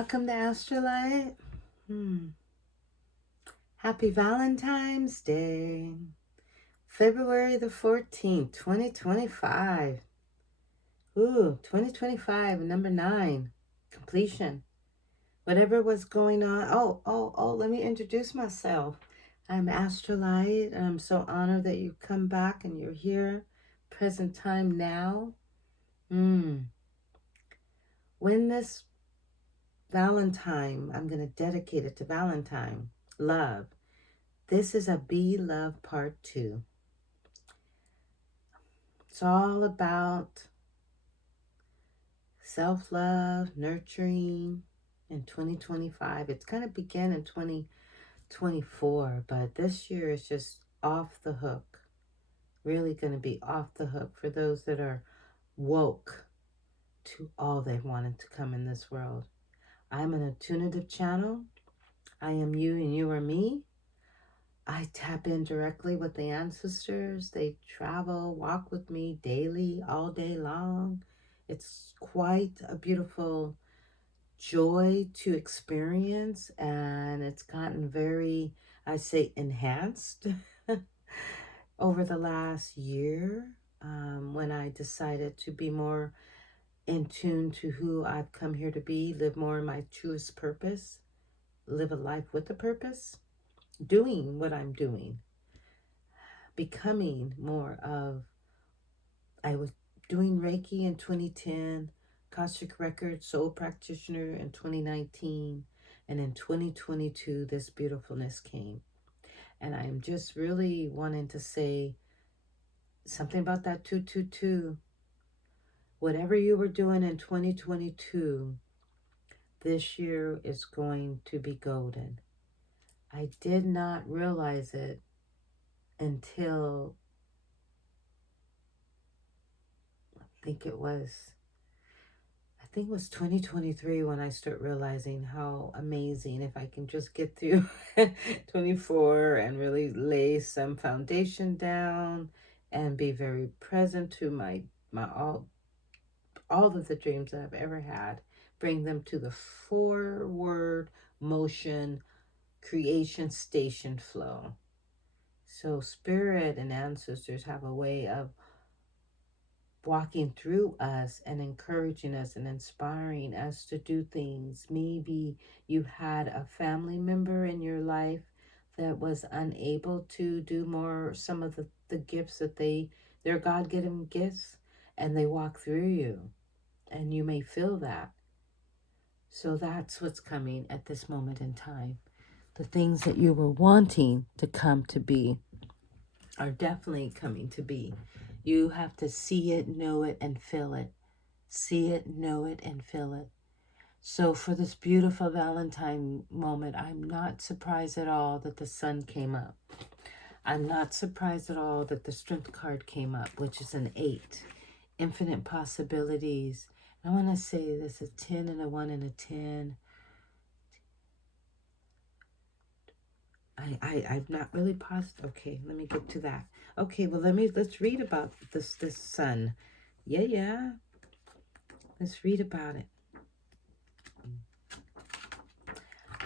Welcome to Astrolight. Happy Valentine's Day. February the 14th, 2025. 2025, number 9. Completion. Whatever was going on. Let me introduce myself. I'm Astrolight, and I'm so honored that you come back and you're here. Present time now. When this Valentine, I'm going to dedicate it to Valentine. Love. This is a Be Love Part 2. It's all about self-love, nurturing in 2025. It's kind of began in 2024, but this year is just off the hook. Really going to be off the hook for those that are woke to all they wanted to come in this world. I'm an intuitive channel. I am you and you are me. I tap in directly with the ancestors. They travel, walk with me daily, all day long. It's quite a beautiful joy to experience, and it's gotten very, I say, enhanced over the last year when I decided to be more in tune to who I've come here to be, live more in my truest purpose, live a life with a purpose, doing what I'm doing. Becoming more of, I was doing Reiki in 2010, Akashic Record Soul Practitioner in 2019, and in 2022 this beautifulness came. And I am just really wanting to say something about that 222. Whatever you were doing in 2022, this year is going to be golden. I did not realize it until I think it was 2023 when I start realizing how amazing, if I can just get through 24 and really lay some foundation down and be very present to my all of the dreams that I've ever had, bring them to the forward motion creation station flow. So spirit and ancestors have a way of walking through us and encouraging us and inspiring us to do things. Maybe you had a family member in your life that was unable to do more, some of the gifts that they're God-given gifts, and they walk through you, and you may feel that. So that's what's coming at this moment in time. The things that you were wanting to come to be are definitely coming to be. You have to see it, know it, and feel it. See it, know it, and feel it. So for this beautiful Valentine moment, I'm not surprised at all that the sun came up. I'm not surprised at all that the strength card came up, which is an 8. Infinite possibilities. I want to say this, a 10 and a 1 and a 10. I'm not really positive. Okay, let me get to that. Okay, well, let's read about this sun. Yeah. Let's read about it.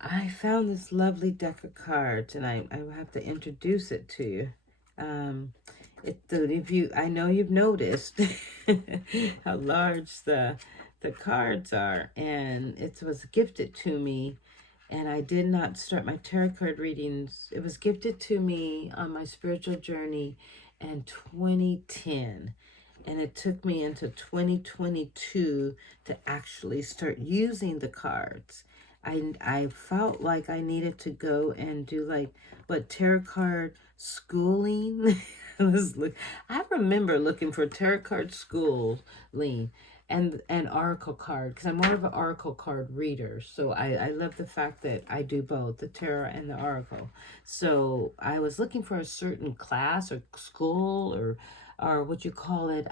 I found this lovely deck of cards, and I will have to introduce it to you. I know you've noticed how large the cards are, and it was gifted to me. And I did not start my tarot card readings. It was gifted to me on my spiritual journey in 2010. And it took me into 2022 to actually start using the cards. I felt like I needed to go and do tarot card schooling. I remember looking for tarot card schooling and oracle card, because I'm more of an oracle card reader. So I love the fact that I do both the tarot and the oracle. So I was looking for a certain class or school or what you call it,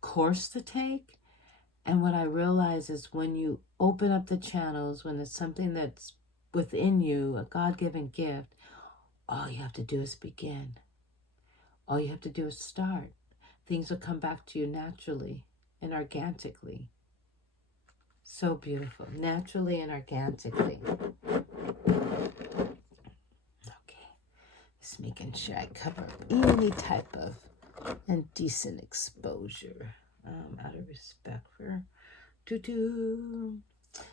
course to take. And what I realize is when you open up the channels, when it's something that's within you, a God-given gift, all you have to do is begin. All you have to do is start. Things will come back to you naturally and organically. So beautiful, naturally and organically. Okay, just making sure I cover any type of indecent exposure out of respect for Tutu.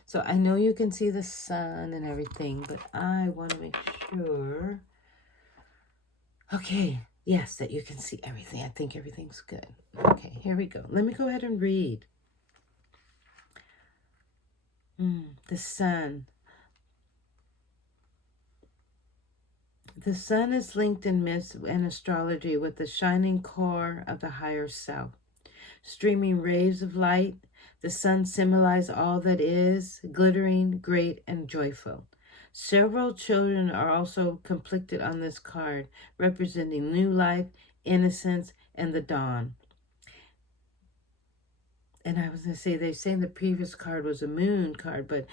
So I know you can see the sun and everything, but I want to make sure, okay, yes, that you can see everything. I think everything's good. Okay, here we go. Let me go ahead and read. The sun. The sun is linked in myths and astrology with the shining core of the higher self. Streaming rays of light, the sun symbolizes all that is, glittering, great, and joyful. Several children are also conflicted on this card, representing new life, innocence, and the dawn. And I was going to say, they're saying the previous card was a moon card, but,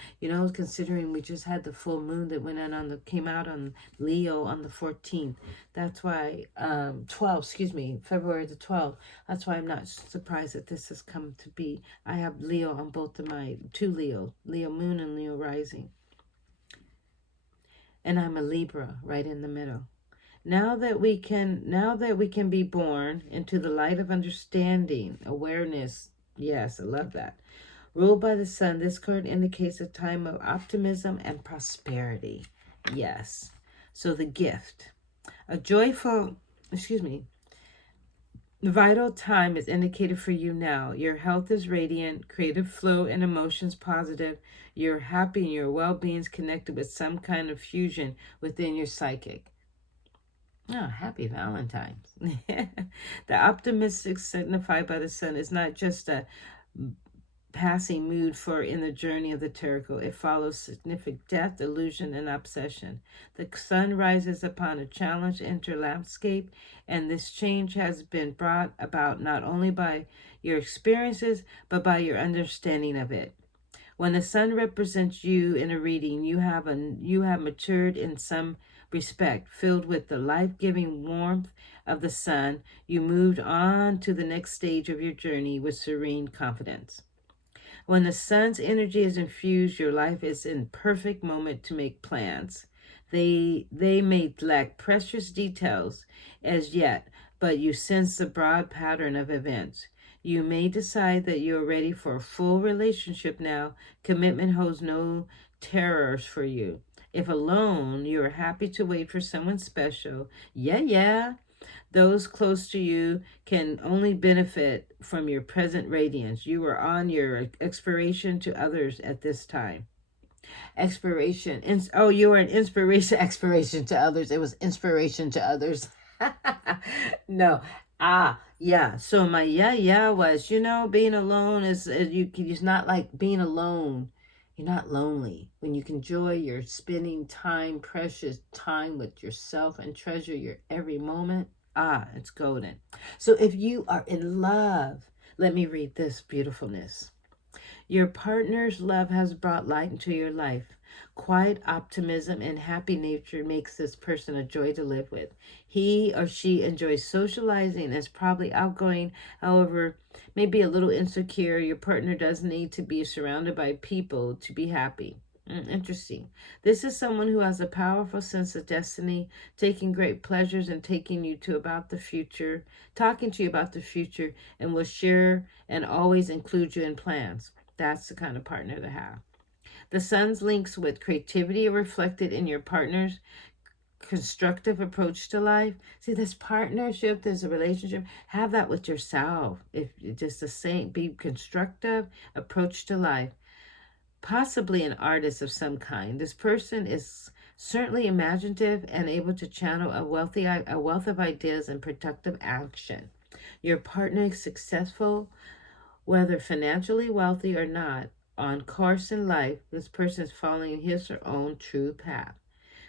considering we just had the full moon that came out on Leo on the 14th. That's why, 12th, February the 12th. That's why I'm not surprised that this has come to be. I have Leo on both of my, two Leo moon and Leo rising. And I'm a Libra right in the middle. Now that we can be born into the light of understanding, awareness. Yes, I love that. Ruled by the sun, this card indicates a time of optimism and prosperity. Yes. So the gift. A joyful, vital time is indicated for you now. Your health is radiant, creative flow and emotions positive. You're happy and your well-being is connected with some kind of fusion within your psychic. Oh, happy Valentine's. The optimistic signified by the sun is not just a passing mood for in the journey of the tarot. It follows significant death, illusion, and obsession. The sun rises upon a challenge enter landscape, and this change has been brought about not only by your experiences, but by your understanding of it. When the sun represents you in a reading, you have matured in some respect, filled with the life-giving warmth of the sun. You moved on to the next stage of your journey with serene confidence. When the sun's energy is infused, your life is in perfect moment to make plans. They may lack precious details as yet, but you sense the broad pattern of events. You may decide that you are ready for a full relationship now. Commitment holds no terrors for you. If alone, you are happy to wait for someone special. Yeah. Those close to you can only benefit from your present radiance. You are on your expiration to others at this time. Expiration. You were an inspiration, expiration to others. It was inspiration to others. No. Yeah. So my yeah was, being alone is it's not like being alone. You're not lonely when you can enjoy your spending time, precious time with yourself and treasure your every moment. It's golden. So if you are in love, let me read this beautifulness. Your partner's love has brought light into your life. Quiet optimism and happy nature makes this person a joy to live with. He or she enjoys socializing and is probably outgoing, however, maybe a little insecure. Your partner doesn't need to be surrounded by people to be happy. Interesting. This is someone who has a powerful sense of destiny, taking great pleasures in talking to you about the future, and will share and always include you in plans. That's the kind of partner to have. The sun's links with creativity are reflected in your partner's constructive approach to life. See, this partnership, there's a relationship, have that with yourself. If just the same, be constructive approach to life. Possibly an artist of some kind. This person is certainly imaginative and able to channel a wealth of ideas and productive action. Your partner is successful, whether financially wealthy or not, on course in life. This person is following his or own true path.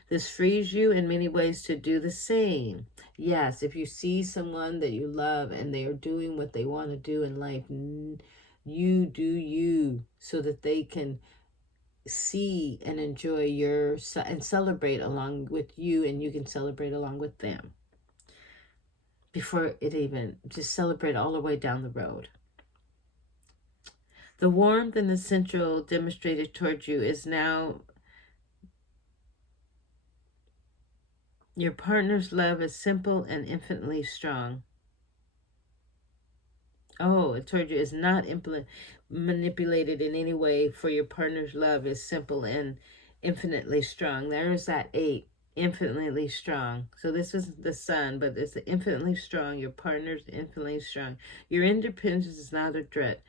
This frees you in many ways to do the same. Yes, if you see someone that you love and they are doing what they want to do in life, you do you so that they can see and enjoy and celebrate along with you, and you can celebrate along with them before it even just celebrate all the way down the road. The warmth and the essential demonstrated towards you is now, your partner's love is simple and infinitely strong. Oh, I told you it's not manipulated in any way, for your partner's love is simple and infinitely strong. There is that 8, infinitely strong. So this is the sun, but it's infinitely strong. Your partner's infinitely strong. Your independence is not a threat,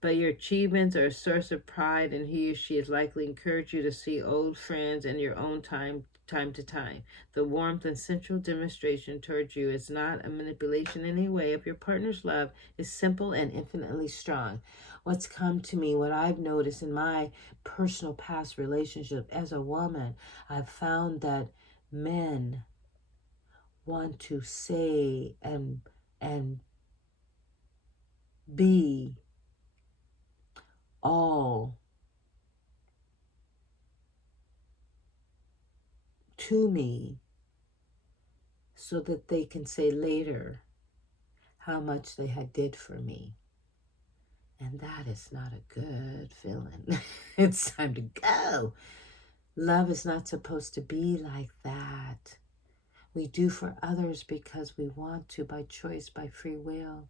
but your achievements are a source of pride, and he or she is likely encourage you to see old friends and your own time to time. The warmth and central demonstration towards you is not a manipulation in any way of your partner's love, is simple and infinitely strong. What's come to me, what I've noticed in my personal past relationship as a woman, I've found that men want to say and be all to me so that they can say later how much they had did for me. And that is not a good feeling. It's time to go. Love is not supposed to be like that. We do for others because we want to, by choice, by free will.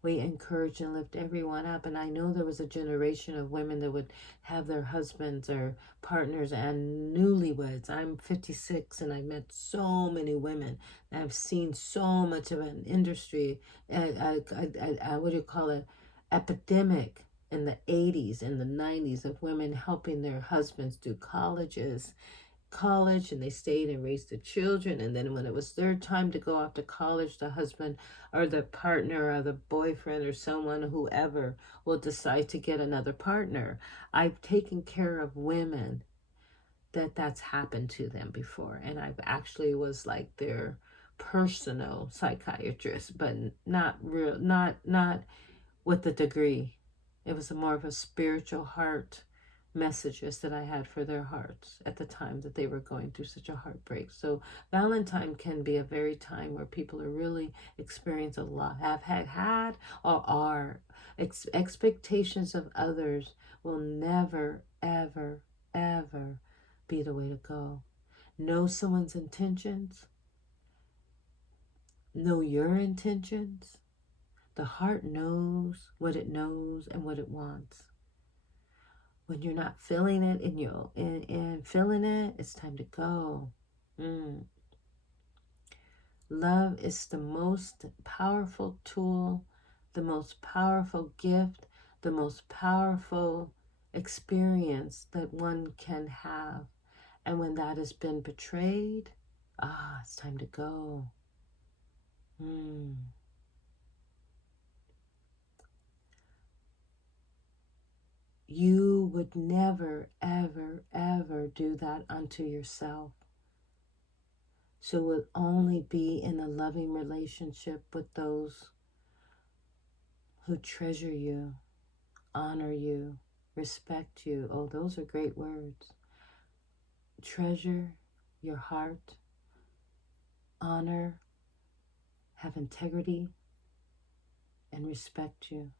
We encourage and lift everyone up. And I know there was a generation of women that would have their husbands or partners and newlyweds. I'm 56 and I've met so many women. I've seen so much of an industry, what do you call it, epidemic in the 80s and the 90s of women helping their husbands do college, and they stayed and raised the children, and then when it was their time to go off to college, the husband or the partner or the boyfriend or someone, whoever, will decide to get another partner. I've taken care of women that's happened to them before, and I've actually was like their personal psychiatrist, but not real, not with the degree. It was more of a spiritual heart messages that I had for their hearts at the time that they were going through such a heartbreak. So Valentine can be a very time where people are really experience a lot, have had or are. Expectations of others will never, ever, ever be the way to go. Know someone's intentions. Know your intentions. The heart knows what it knows and what it wants. When you're not feeling it and feeling it, it's time to go. Love is the most powerful tool, the most powerful gift, the most powerful experience that one can have. And when that has been betrayed, it's time to go. You would never, ever, ever do that unto yourself. So it would only be in a loving relationship with those who treasure you, honor you, respect you. Oh, those are great words. Treasure your heart, honor, have integrity, and respect you.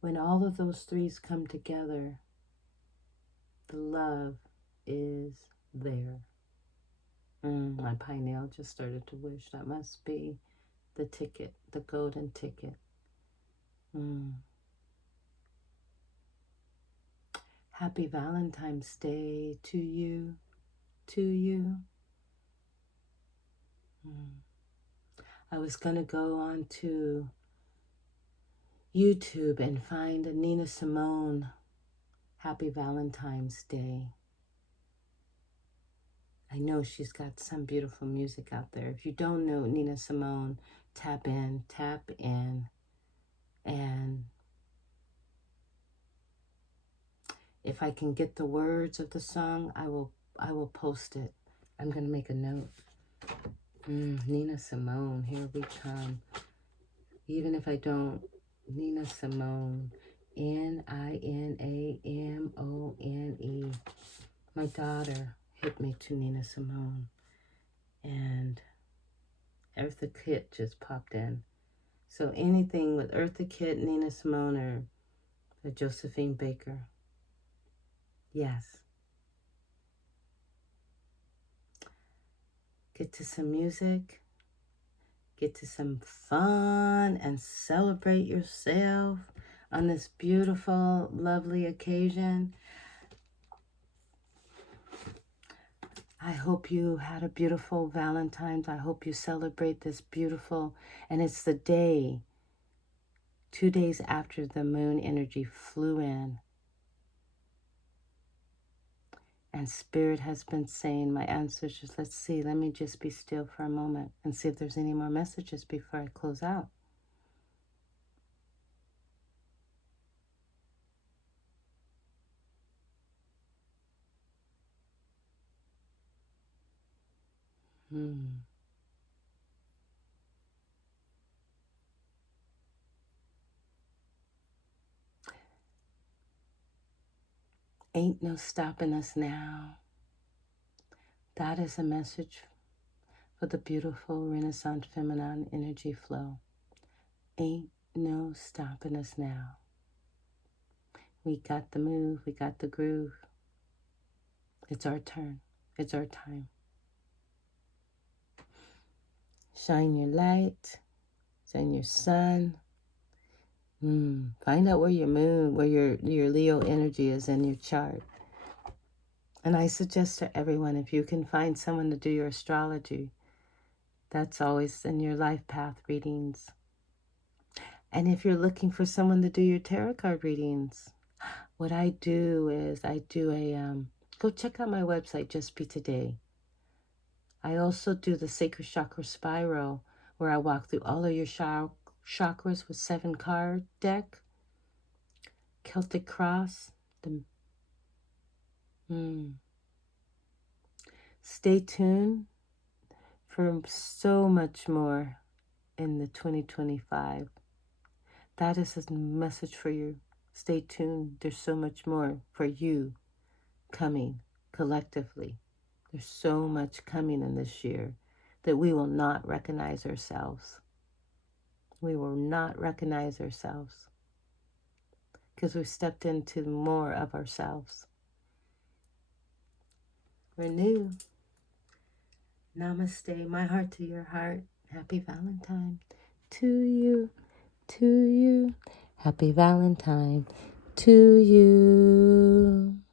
When all of those threes come together, the love is there. My pineal just started to wish. That must be the ticket, the golden ticket. Happy Valentine's Day to you, to you. I was going to go on to YouTube and find a Nina Simone Happy Valentine's Day. I know she's got some beautiful music out there. If you don't know Nina Simone, tap in. And if I can get the words of the song, I will post it. I'm going to make a note. Nina Simone, here we come. Even if I don't, Nina Simone, Ninamone. My daughter hit me to Nina Simone, and Eartha Kitt just popped in. So anything with Eartha Kitt, Nina Simone, or Josephine Baker. Yes. Get to some music. Get to some fun and celebrate yourself on this beautiful, lovely occasion. I hope you had a beautiful Valentine's. I hope you celebrate this beautiful, and it's the day, 2 days after the moon energy flew in. And Spirit has been saying, my ancestors, let's see, let me just be still for a moment and see if there's any more messages before I close out. Ain't no stopping us now. That is a message for the beautiful Renaissance feminine energy flow. Ain't no stopping us now. We got the move, we got the groove. It's our turn. It's our time. Shine your light. Shine your sun. Find out where your moon, where your Leo energy is in your chart. And I suggest to everyone, if you can find someone to do your astrology, that's always in your life path readings. And if you're looking for someone to do your tarot card readings, what I do is I do go check out my website, Just Be Today. I also do the Sacred Chakra Spiral, where I walk through all of your chakras with 7 card deck, Celtic Cross. Stay tuned for so much more in the 2025. That is a message for you. Stay tuned. There's so much more for you coming collectively. There's so much coming in this year that we will not recognize ourselves. We will not recognize ourselves because we've stepped into more of ourselves. Renew. Namaste. My heart to your heart. Happy Valentine to you. To you. Happy Valentine to you.